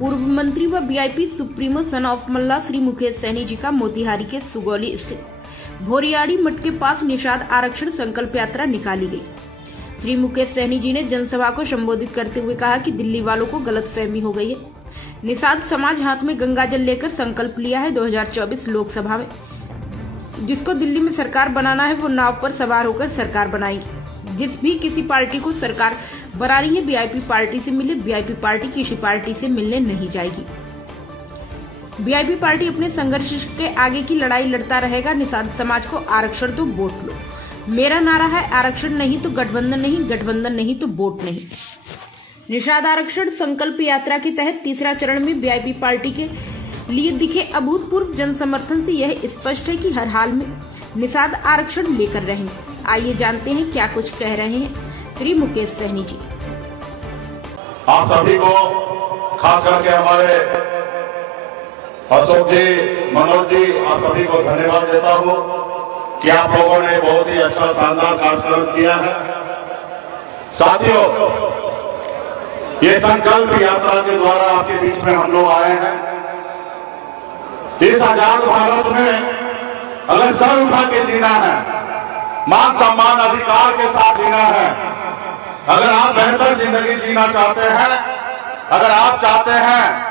पूर्व मंत्री व वीआईपी सुप्रीमो सन ऑफ मल्ला श्री मुकेश सहनी जी का मोतिहारी के सुगौली स्थित भोरियाड़ी मठ के पास निषाद आरक्षण संकल्प यात्रा निकाली गई। श्री मुकेश सहनी जी ने जनसभा को संबोधित करते हुए कहा कि दिल्ली वालों को गलतफहमी हो गई है। निषाद समाज हाथ में गंगा जल लेकर संकल्प लिया है 2024 लोकसभा में जिसको दिल्ली में सरकार बनाना है वो नाव पर सवार होकर सरकार बनाएंगे। जिस भी किसी पार्टी को सरकार बनानी है वीआईपी पार्टी से मिले, वीआईपी पार्टी किसी पार्टी से मिलने नहीं जाएगी। वीआईपी पार्टी अपने संघर्ष के आगे की लड़ाई लड़ता रहेगा। निषाद समाज को आरक्षण तो वोट लो, मेरा नारा है आरक्षण नहीं तो गठबंधन नहीं, गठबंधन नहीं तो वोट नहीं। निषाद आरक्षण संकल्प यात्रा के तहत तीसरा चरण में वीआईपी पार्टी के लिए दिखे अभूतपूर्व जन समर्थन से यह स्पष्ट है कि हर हाल में निषाद आरक्षण लेकर रहेंगे। आइए जानते हैं क्या कुछ कह रहे हैं श्री मुकेश सहनी जी। आप सभी को खास करके हमारे अशोक जी, मनोज जी, आप सभी को धन्यवाद देता हूँ कि आप लोगों ने बहुत ही अच्छा शानदार कार्यक्रम किया है। साथियों, ये संकल्प यात्रा के द्वारा आपके बीच में हम लोग आए हैं। इस आजाद भारत में अगर सर उठा के जीना है, मान सम्मान अधिकार के साथ जीना है, अगर आप बेहतर जिंदगी जीना चाहते हैं, अगर आप चाहते हैं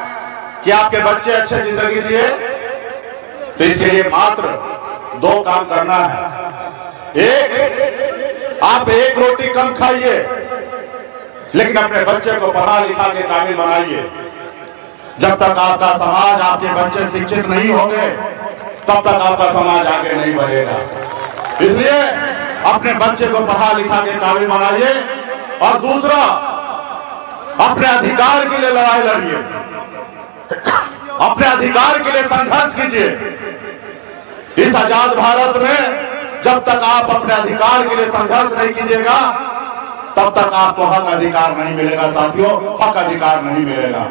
कि आपके बच्चे अच्छे जिंदगी जिए, तो इसके लिए मात्र दो काम करना है। एक, आप एक रोटी कम खाइए लेकिन अपने बच्चे को पढ़ा लिखा के काबिल बनाइए। जब तक आपका समाज, आपके बच्चे शिक्षित नहीं होंगे तब तक आपका समाज आगे नहीं बढ़ेगा। इसलिए अपने बच्चे को पढ़ा लिखा के काबिल बनाइए और दूसरा, अपने अधिकार के लिए लड़ाई लड़िए, अपने अधिकार के लिए संघर्ष कीजिए। इस आजाद भारत में जब तक आप अपने अधिकार के लिए संघर्ष नहीं कीजिएगा तब तक आपको हक अधिकार नहीं मिलेगा। साथियों, हक अधिकार नहीं मिलेगा।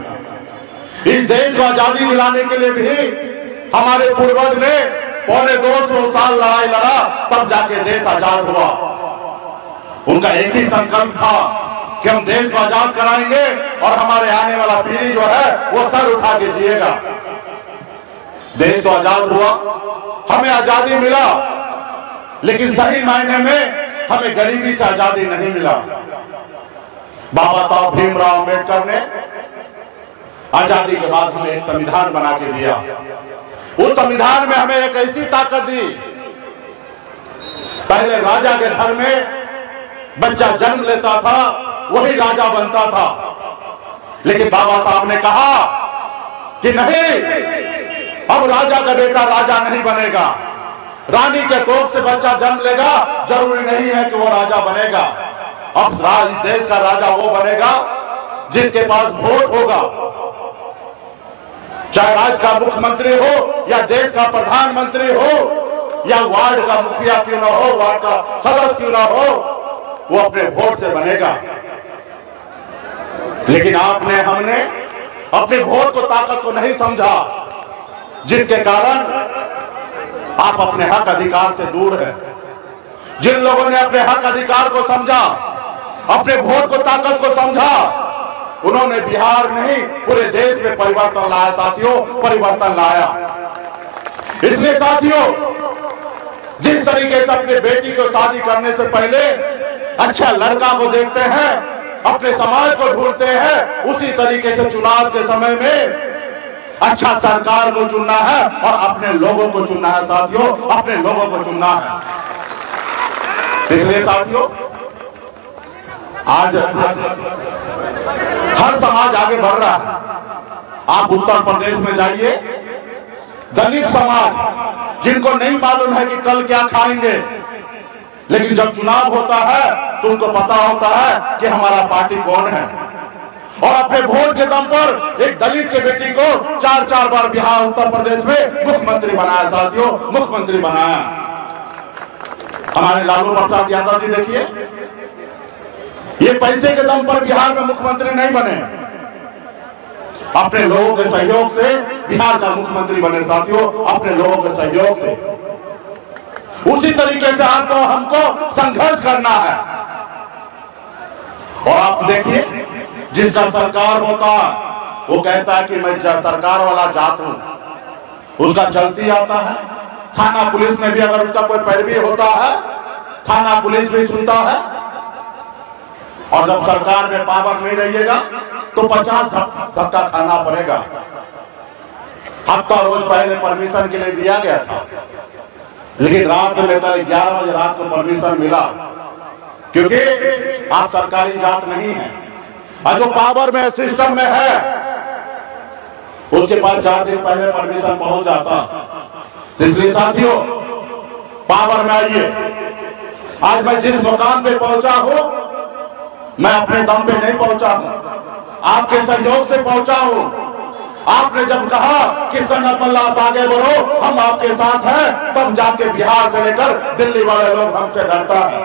इस देश को आजादी दिलाने के लिए भी हमारे पूर्वज ने 250 साल लड़ाई लड़ा, तब जाके देश आजाद हुआ। उनका एक ही संकल्प था कि हम देश को आजाद कराएंगे और हमारे आने वाला पीढ़ी जो है वो सर उठा के जिएगा। देश तो आजाद हुआ, हमें आजादी मिला, लेकिन सही मायने में हमें गरीबी से आजादी नहीं मिला। बाबा साहब भीमराव अम्बेडकर ने आजादी के बाद हमें एक संविधान बना के दिया। उस संविधान में हमें एक ऐसी ताकत दी, पहले राजा के घर में बच्चा जन्म लेता था, वही राजा बनता था। लेकिन बाबा साहब ने कहा कि नहीं, अब राजा का बेटा राजा नहीं बनेगा। रानी के कोख से बच्चा जन्म लेगा, जरूरी नहीं है कि वो राजा बनेगा। अब इस देश का राजा वो बनेगा जिसके पास वोट होगा, चाहे राज्य का मुख्यमंत्री हो या देश का प्रधानमंत्री हो या वार्ड का मुखिया क्यों ना हो, वार्ड का सदस्य क्यों ना हो, वो अपने वोट से बनेगा। लेकिन हमने अपने वोट को, ताकत को नहीं समझा, जिसके कारण आप अपने हक अधिकार से दूर हैं। जिन लोगों ने अपने हक अधिकार को समझा, अपने वोट को, ताकत को समझा, उन्होंने बिहार नहीं पूरे देश में परिवर्तन लाया। साथियों, परिवर्तन लाया। इसलिए साथियों, जिस तरीके से अपने बेटी को शादी करने से पहले अच्छा लड़का को देखते हैं, अपने समाज को ढूंढते हैं, उसी तरीके से चुनाव के समय में अच्छा सरकार को चुनना है और अपने लोगों को चुनना है। साथियों, अपने लोगों को चुनना है। इसलिए साथियों, आज हर समाज आगे बढ़ रहा है। आप उत्तर प्रदेश में जाइए, दलित समाज, जिनको नहीं मालूम है कि कल क्या खाएंगे, लेकिन जब चुनाव होता है तो उनको पता होता है कि हमारा पार्टी कौन है, और अपने वोट के दम पर एक दलित के बेटी को 4-4 बार बिहार, उत्तर प्रदेश में मुख्यमंत्री बनाया। साथियों, मुख्यमंत्री बनाया। हमारे लालू प्रसाद यादव जी देखिए, ये पैसे के दम पर बिहार में मुख्यमंत्री नहीं बने, अपने लोगों के सहयोग से बिहार का मुख्यमंत्री बने। साथियों, अपने लोगों के सहयोग से। उसी तरीके से आपको, हमको संघर्ष करना है। और आप देखिए, जिसका सरकार होता वो कहता है कि मैं सरकार वाला जात हूं, उसका चलती आता है। थाना पुलिस में भी अगर उसका कोई पैरवी होता है, थाना पुलिस भी सुनता है। और जब सरकार में पावर नहीं रहिएगा तो 50 धक्का खाना पड़ेगा। हफ्ता रोज पहले परमिशन के लिए दिया गया था, लेकिन रात में 11 बजे रात को परमिशन मिला, क्योंकि आप सरकारी जात नहीं है। और जो पावर में सिस्टम में है उसके पास 4 दिन पहले परमिशन पहुंच जाता। इसलिए साथियों, पावर में आइए। आज मैं जिस मुकाम पे पहुंचा हूं, मैं अपने दम पे नहीं पहुंचा हूं, आपके सहयोग से पहुंचा हूं। आपने जब कहा कि सनत मल्ला आप आगे बढ़ो, हम आपके साथ हैं, तब जाके बिहार से लेकर दिल्ली वाले लोग हमसे डरता है।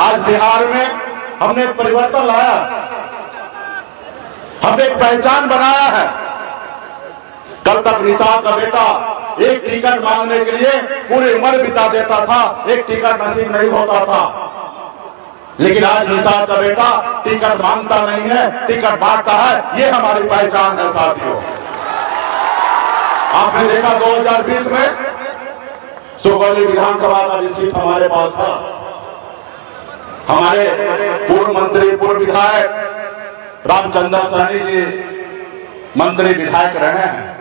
आज बिहार में हमने एक परिवर्तन लाया, हमने एक पहचान बनाया है। कल तक निषाद का बेटा एक टिकट मांगने के लिए पूरी उम्र बिता देता था, एक टिकट नसीब नहीं होता था। लेकिन आज निषाद का बेटा टिकट मांगता नहीं है, टिकट बांटता है। ये हमारी पहचान है साथियों। आपने देखा 2020 में सुगौली विधानसभा का भी सीट हमारे पास था। हमारे पूर्व मंत्री, पूर्व विधायक रामचंद्र सैनी जी मंत्री विधायक रहे हैं।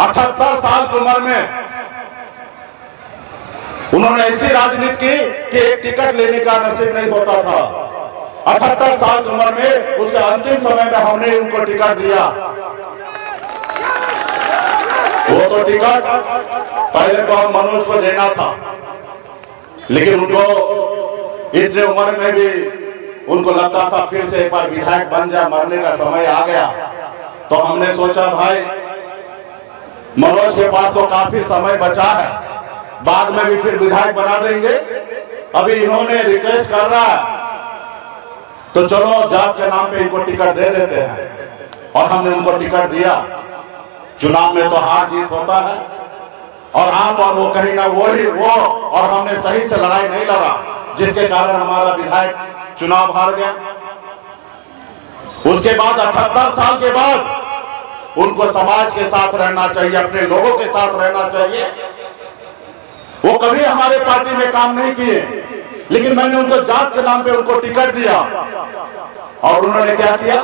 78 साल की उम्र में उन्होंने ऐसी राजनीति की कि एक टिकट लेने का नसीब नहीं होता था। 78 साल की उम्र में उसके अंतिम समय में हमने उनको टिकट दिया। वो तो टिकट पहले तो हम मनोज को देना था, लेकिन उनको इतने उम्र में भी उनको लगता था फिर से एक बार विधायक बन जाए, मरने का समय आ गया। तो हमने सोचा भाई मनोज के पास तो काफी समय बचा है, बाद में भी फिर विधायक बना देंगे। अभी इन्होंने रिक्वेस्ट कर रहा है तो चलो जात के नाम पे इनको टिकट दे देते हैं। और हमने उनको टिकट दिया। चुनाव में तो हार जीत होता है, और आप और वो कहीं ना वो और हमने सही से लड़ाई नहीं लड़ा, जिसके कारण हमारा विधायक चुनाव हार गया। उसके बाद 78 साल के बाद उनको समाज के साथ रहना चाहिए, अपने लोगों के साथ रहना चाहिए। वो कभी हमारे पार्टी में काम नहीं किए, लेकिन मैंने उनको जात के नाम पे उनको टिकट दिया। और उन्होंने क्या किया?